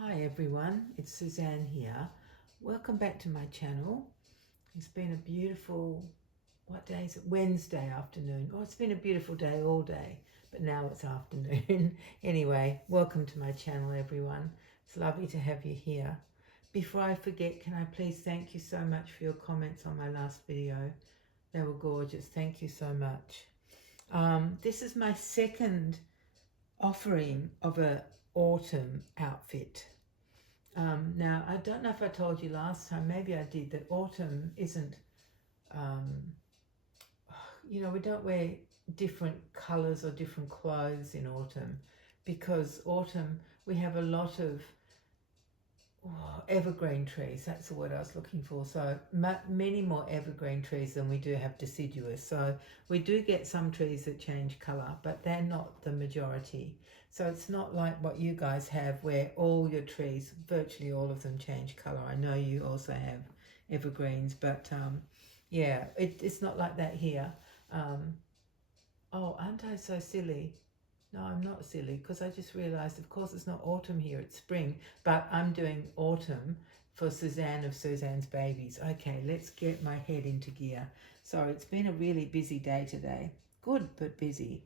Hi everyone, it's Suzanne here. Welcome back to my channel. It's been a beautiful, what day is it? Wednesday afternoon. Oh, it's been a beautiful day all day, but now it's afternoon. Anyway, welcome to my channel everyone. It's lovely to have you here. Before I forget, can I please thank you so much for your comments on my last video. They were gorgeous. Thank you so much. This is my second offering of a autumn outfit. Now, I don't know if I told you last time, maybe I did, that autumn isn't, we don't wear different colours or different clothes in autumn, because autumn we have a lot of evergreen trees. That's the word I was looking for. So many more evergreen trees than we do have deciduous. So we do get some trees that change colour, but they're not the majority. So it's not like what you guys have where all your trees, virtually all of them, change colour. I know you also have evergreens, but yeah, it's not like that here. Oh, aren't I so silly? No, I'm not silly, because I just realised, of course, it's not autumn here, it's spring, but I'm doing autumn for Suzanne of Suzanne's Babies. Okay, let's get my head into gear. So it's been a really busy day today. Good, but busy.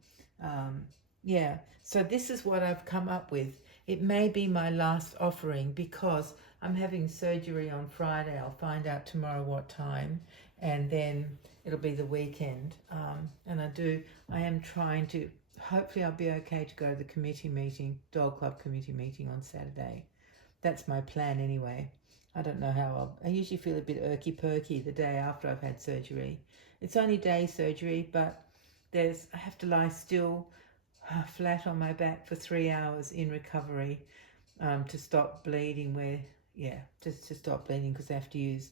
Yeah, so this is what I've come up with. It may be my last offering because I'm having surgery on Friday. I'll find out tomorrow what time, and then it'll be the weekend. And I am trying to, hopefully I'll be okay to go to the committee meeting, dog club committee meeting on Saturday. That's my plan anyway. I don't know how I usually feel a bit irky-perky the day after I've had surgery. It's only day surgery, but I have to lie still, flat on my back for 3 hours in recovery to stop bleeding just to stop bleeding, because they have to use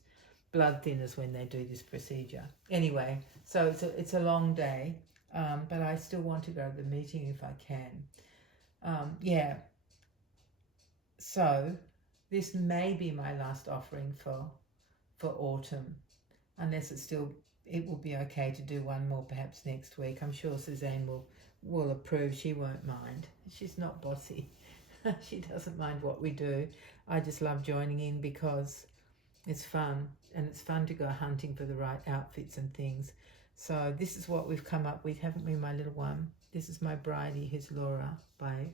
blood thinners when they do this procedure. Anyway, so it's a long day. But I still want to go to the meeting if I can. Yeah. So this may be my last offering for autumn, unless it will be okay to do one more perhaps next week. I'm sure Suzanne will approve. She won't mind. She's not bossy. She doesn't mind what we do. I just love joining in because it's fun, and it's fun to go hunting for the right outfits and things. So this is what we've come up with, haven't we, my little one? This is my Bridie, who's Laura, by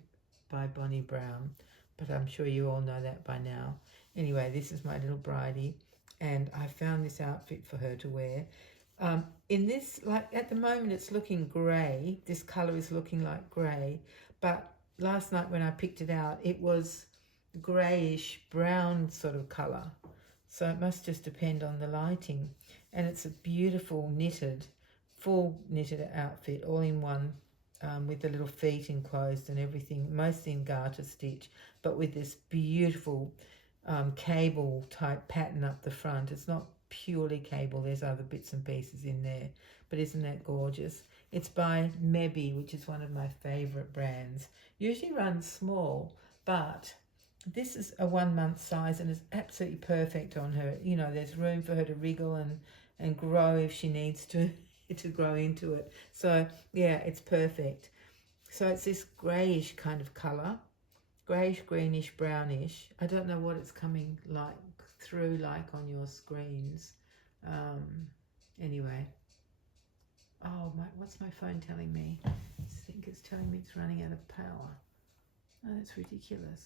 Bonnie Brown. But I'm sure you all know that by now. Anyway, this is my little Bridie, and I found this outfit for her to wear. In this, like at the moment, it's looking grey. This colour is looking like grey. But last night when I picked it out, it was greyish brown sort of colour. So it must just depend on the lighting. And it's a beautiful full knitted outfit, all in one, with the little feet enclosed and everything, mostly in garter stitch, but with this beautiful cable type pattern up the front. It's not purely cable, there's other bits and pieces in there, but isn't that gorgeous? It's by Mebi, which is one of my favourite brands. Usually runs small, but this is a 1 month size and is absolutely perfect on her. You know, there's room for her to wriggle and grow if she needs to grow into it. So yeah, it's perfect. So it's this greyish kind of colour, greyish, greenish, brownish. I don't know what it's coming through on your screens. Anyway. Oh, what's my phone telling me? I think it's telling me it's running out of power. Oh, that's ridiculous.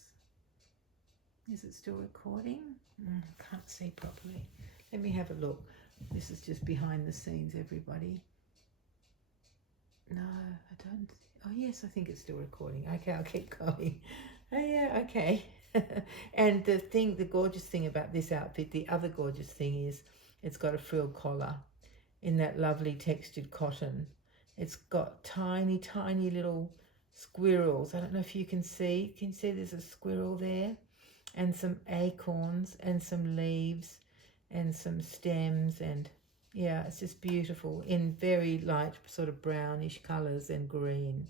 Is it still recording? I can't see properly. Let me have a look. This is just behind the scenes, everybody. No, I don't. Oh, yes, I think it's still recording. Okay, I'll keep going. Oh, yeah, okay. And the gorgeous thing about this outfit, the other gorgeous thing is it's got a frilled collar in that lovely textured cotton. It's got tiny, tiny little squirrels. I don't know if you can see. Can you see there's a squirrel there? And some acorns and some leaves and some stems, and yeah, it's just beautiful in very light sort of brownish colours and green.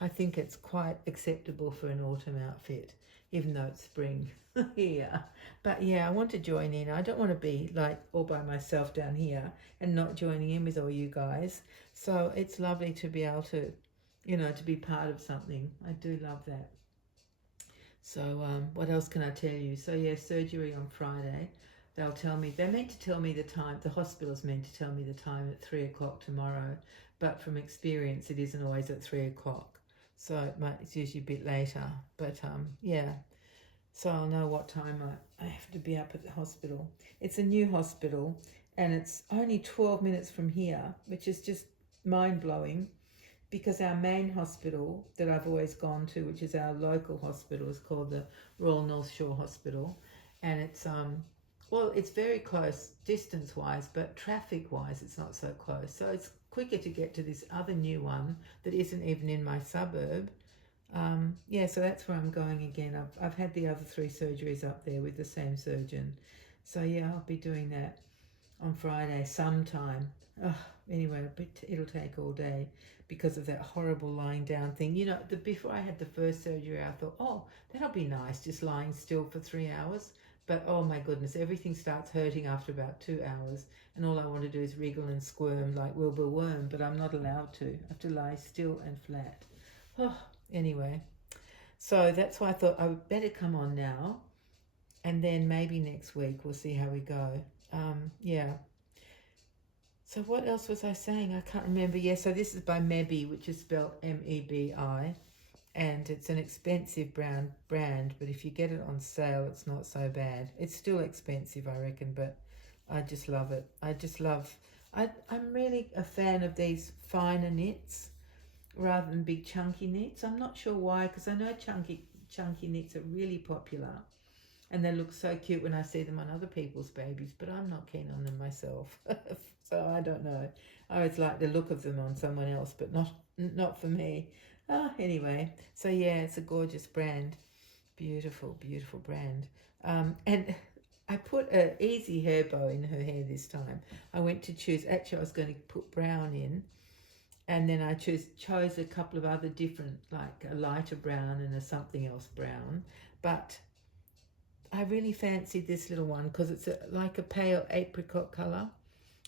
I think it's quite acceptable for an autumn outfit, even though it's spring here. But yeah, I want to join in. I don't want to be like all by myself down here and not joining in with all you guys. So it's lovely to be able to, to be part of something. I do love that. So what else can I tell you? So yeah, surgery on Friday. They'll tell me, they're meant to tell me the time, the hospital's meant to tell me the time at 3 o'clock tomorrow, but from experience it isn't always at 3 o'clock. So it's usually a bit later, but yeah. So I'll know what time I have to be up at the hospital. It's a new hospital and it's only 12 minutes from here, which is just mind-blowing, because our main hospital that I've always gone to, which is our local hospital, is called the Royal North Shore Hospital, and it's well, it's very close distance-wise, but traffic-wise it's not so close. So it's quicker to get to this other new one that isn't even in my suburb. Yeah, so that's where I'm going again. I've had the other 3 surgeries up there with the same surgeon. So yeah, I'll be doing that on Friday sometime. Anyway, it'll take all day because of that horrible lying down thing. You know, before I had the first surgery, I thought, oh, that'll be nice, just lying still for 3 hours. But oh my goodness, everything starts hurting after about 2 hours, and all I want to do is wriggle and squirm like Wilbur Worm, but I'm not allowed to. I have to lie still and flat. Oh, anyway, so that's why I thought I would better come on now, and then maybe next week we'll see how we go. Yeah. So what else was I saying? I can't remember. Yeah, so this is by Mebi, which is spelled Mebi, and it's an expensive brand, but if you get it on sale, it's not so bad. It's still expensive, I reckon, but I just love it. I'm really a fan of these finer knits rather than big chunky knits. I'm not sure why, because I know chunky knits are really popular and they look so cute when I see them on other people's babies, but I'm not keen on them myself. So I don't know. I always like the look of them on someone else, but not for me. Anyway, so yeah, it's a gorgeous brand. Beautiful, beautiful brand. And I put an easy hair bow in her hair this time. I went to choose, actually I was going to put brown in, and then I chose a couple of other different, like a lighter brown and a something else brown, but I really fancied this little one because it's like a pale apricot colour,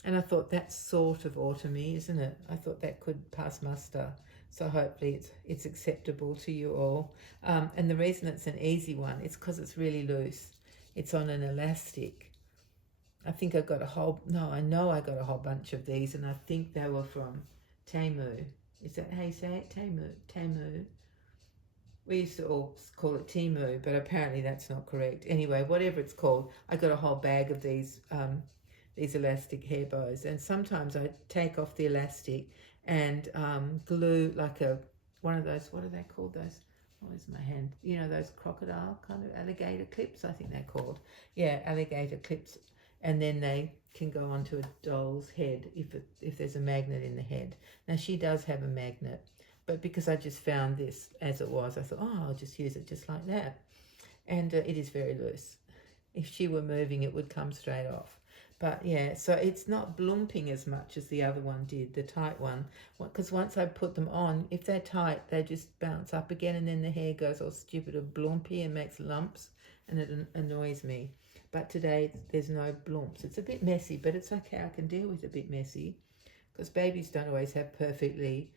and I thought that's sort of autumny, isn't it? I thought that could pass muster, so hopefully it's acceptable to you all. And the reason it's an easy one is because it's really loose. It's on an elastic. I think I got I know I got a whole bunch of these, and I think they were from Temu. Is that how you say it? Temu. We used to all call it Temu, but apparently that's not correct. Anyway, whatever it's called, I got a whole bag of these elastic hair bows, and sometimes I take off the elastic and glue like one of those, what are they called, those, what is my hand, you know, those crocodile kind of alligator clips, I think they're called. Yeah, alligator clips, and then they can go onto a doll's head if there's a magnet in the head. Now she does have a magnet, but because I just found this as it was, I thought, oh, I'll just use it just like that. And it is very loose. If she were moving, it would come straight off. But yeah, so it's not blumping as much as the other one did, the tight one. Because once I put them on, if they're tight, they just bounce up again, and then the hair goes all stupid or blumpy and makes lumps, and it annoys me. But today, there's no blumps. It's a bit messy, but it's okay. I can deal with a bit messy, because babies don't always have perfectly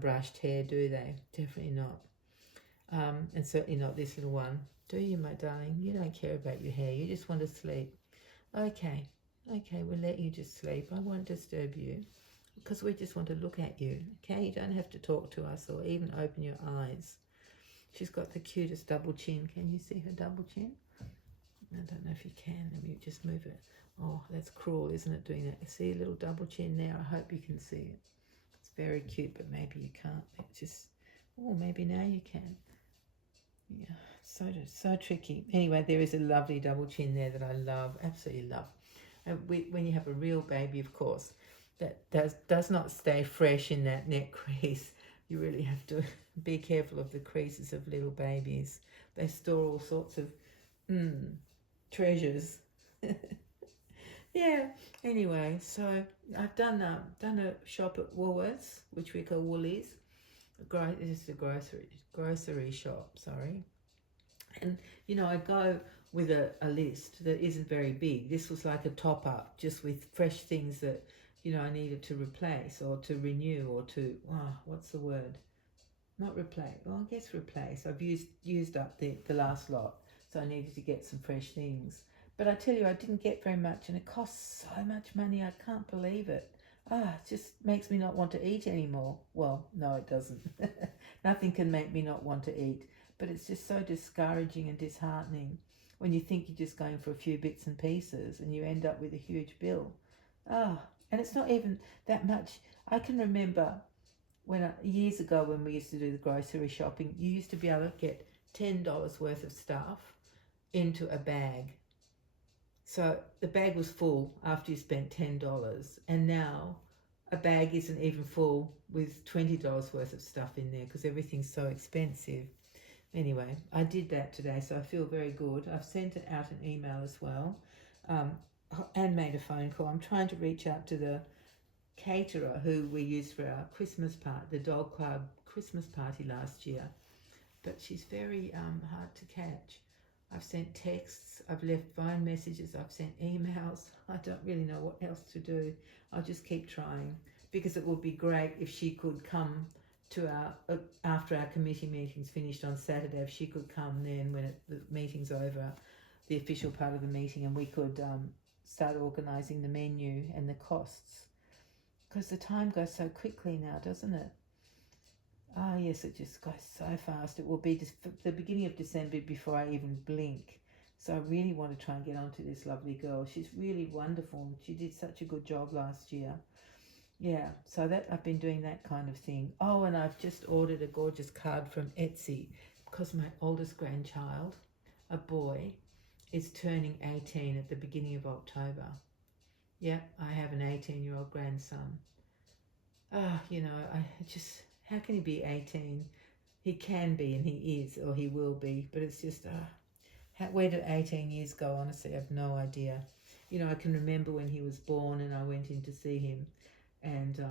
brushed hair, do they? Definitely not. And certainly not this little one. Do you, my darling? You don't care about your hair. You just want to sleep. Okay, we'll let you just sleep. I won't disturb you, because we just want to look at you. Okay, you don't have to talk to us or even open your eyes. She's got the cutest double chin. Can you see her double chin? I don't know if you can. Let me just move it. Oh, that's cruel, isn't it, doing that? See a little double chin there? I hope you can see it. It's very cute, but maybe you can't. It's just, oh, maybe now you can. Yeah, so tricky. Anyway, there is a lovely double chin there that I love, absolutely love. And when you have a real baby, of course, that does not stay fresh in that neck crease. You really have to be careful of the creases of little babies. They store all sorts of treasures. Yeah, anyway, so I've done a shop at Woolworths, which we call Woolies. It's a grocery shop, sorry. And, you know, I go with a list that isn't very big. This was like a top-up, just with fresh things that, you know, I needed to replace or to renew or to, what's the word? not replace. Well, I guess replace. I've used up the last lot, so I needed to get some fresh things. But I tell you, I didn't get very much, and it costs so much money. I can't believe it. It just makes me not want to eat anymore. Well, no, it doesn't. Nothing can make me not want to eat, but it's just so discouraging and disheartening when you think you're just going for a few bits and pieces and you end up with a huge bill. And it's not even that much. I can remember years ago when we used to do the grocery shopping, you used to be able to get $10 worth of stuff into a bag. So the bag was full after you spent $10, and now a bag isn't even full with $20 worth of stuff in there because everything's so expensive. Anyway, I did that today, so I feel very good. I've sent it out an email as well, and made a phone call. I'm trying to reach out to the caterer who we used for our Christmas party, the dog club Christmas party last year, but she's very hard to catch. I've sent texts, I've left phone messages, I've sent emails. I don't really know what else to do. I'll just keep trying, because it would be great if she could come to our after our committee meeting's finished on Saturday. If she could come then when the meeting's over, the official part of the meeting, and we could start organising the menu and the costs, because the time goes so quickly now, doesn't it? Yes, it just goes so fast. It will be just the beginning of December before I even blink. So I really want to try and get onto this lovely girl. She's really wonderful. She did such a good job last year. Yeah, so that I've been doing that kind of thing. Oh, and I've just ordered a gorgeous card from Etsy because my oldest grandchild, a boy, is turning 18 at the beginning of October. Yeah, I have an 18-year-old grandson. How can he be 18? He can be, and he is, or he will be, but it's just, where do 18 years go? Honestly, I have no idea. I can remember when he was born and I went in to see him, and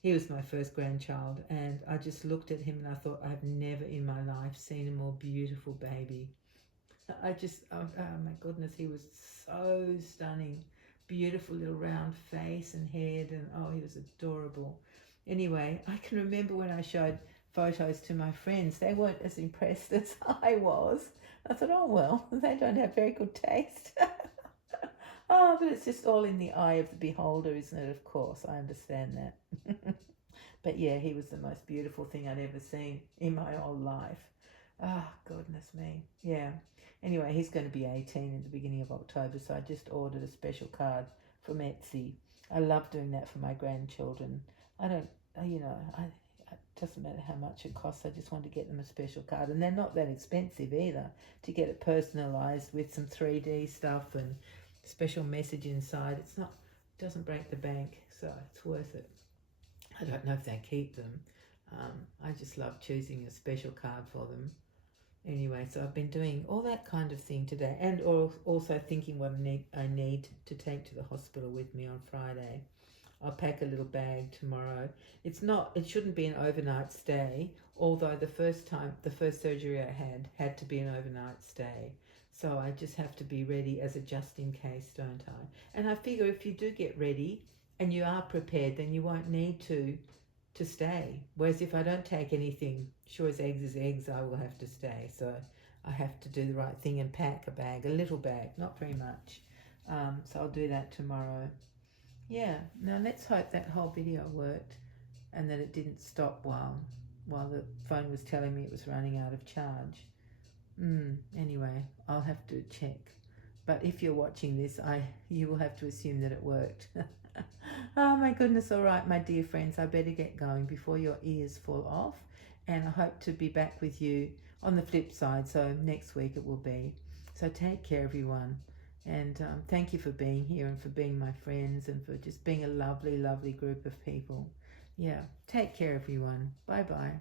he was my first grandchild, and I just looked at him and I thought, I've never in my life seen a more beautiful baby. Oh my goodness, he was so stunning. Beautiful little round face and head, and he was adorable. Anyway, I can remember when I showed photos to my friends, they weren't as impressed as I was. I thought, oh well, they don't have very good taste. But it's just all in the eye of the beholder, isn't it? Of course, I understand that. But yeah, he was the most beautiful thing I'd ever seen in my whole life. Goodness me. Yeah. Anyway, he's going to be 18 in the beginning of October, so I just ordered a special card from Etsy. I love doing that for my grandchildren. It doesn't matter how much it costs. I just want to get them a special card, and they're not that expensive either. To get it personalised with some 3D stuff and special message inside, doesn't break the bank, so it's worth it. I don't know if they keep them. I just love choosing a special card for them. Anyway, so I've been doing all that kind of thing today, and also thinking what I need to take to the hospital with me on Friday. I'll pack a little bag tomorrow. It shouldn't be an overnight stay, although the first surgery I had to be an overnight stay. So I just have to be ready as a just in case, don't I? And I figure if you do get ready and you are prepared, then you won't need to stay. Whereas if I don't take anything, sure as eggs is eggs, I will have to stay. So I have to do the right thing and pack a bag, a little bag, not very much. So I'll do that tomorrow. Yeah, now let's hope that whole video worked and that it didn't stop while the phone was telling me it was running out of charge. Anyway, I'll have to check. But if you're watching this, you will have to assume that it worked. Oh my goodness, all right, my dear friends, I better get going before your ears fall off. And I hope to be back with you on the flip side, so next week it will be. So take care, everyone. And thank you for being here and for being my friends and for just being a lovely, lovely group of people. Yeah, take care, everyone. Bye-bye.